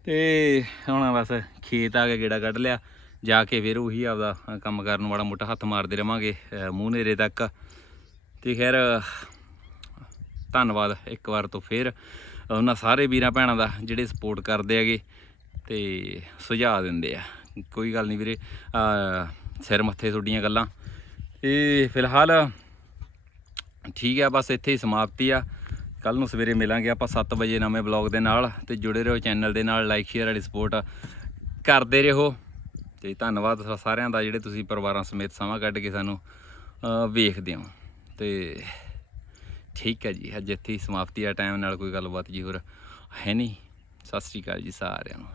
ਤੇ ਹੁਣ ਬਸ ਖੇਤ ਆ ਕੇ ਗੇੜਾ ਕੱਢ ਲਿਆ। ਜਾ ਕੇ ਫਿਰ ਉਹੀ ਆਪਦਾ ਕੰਮ ਕਰਨ ਨੂੰ ਮਾੜਾ ਮੋਟਾ ਹੱਥ ਮਾਰਦੇ ਰਵਾਂਗੇ ਮੂੰਹ ਨੇਰੇ ਤੱਕ। ਤੇ ਖੈਰ, ਧੰਨਵਾਦ ਇੱਕ ਵਾਰ ਤੋਂ ਫਿਰ। ਉਹਨਾਂ ਸਾਰੇ ਵੀਰਾਂ ਭੈਣਾਂ ਦਾ ਜਿਹੜੇ ਸਪੋਰਟ ਕਰਦੇ ਹੈਗੇ ਤੇ ਸੁਝਾਅ ਦਿੰਦੇ ਆ। ਕੋਈ ਗੱਲ ਨਹੀਂ ਵੀਰੇ ਸਿਰ ਮੱਥੇ ਤੁਹਾਡੀਆਂ ਗੱਲਾਂ। ਇਹ ਫਿਲਹਾਲ ਠੀਕ ਆ, ਬਸ ਇੱਥੇ ਹੀ ਸਮਾਪਤੀ ਆ। ਕੱਲ ਨੂੰ ਸਵੇਰੇ ਮਿਲਾਂਗੇ ਆਪਾਂ 7 ਵਜੇ ਨਵੇਂ ਬਲੌਗ ਦੇ ਨਾਲ ਤੇ ਜੁੜੇ ਰਹੋ ਚੈਨਲ ਦੇ ਨਾਲ ਲਾਈਕ ਸ਼ੇਅਰ ਵਾਲੀ ਸਪੋਰਟ ਕਰਦੇ ਰਹੋ। ਤੇ ਧੰਨਵਾਦ ਸਾਰਿਆਂ ਦਾ ਜਿਹੜੇ ਤੁਸੀਂ ਪਰਿਵਾਰਾਂ ਸਮੇਤ ਸਮਾਂ ਕੱਢ ਕੇ ਸਾਨੂੰ ਵੇਖਦੇ ਹੋ। ਤੇ ਠੀਕ ਹੈ ਜੀ, ਅੱਜ ਇੱਥੇ ਹੀ ਸਮਾਪਤੀ ਆ ਟਾਈਮ ਨਾਲ ਕੋਈ ਗੱਲਬਾਤ ਜੀ ਹੋਰ ਹੈ ਨਹੀਂ। ਸਤਿ ਸ੍ਰੀ ਅਕਾਲ ਜੀ ਸਾਰਿਆਂ ਨੂੰ।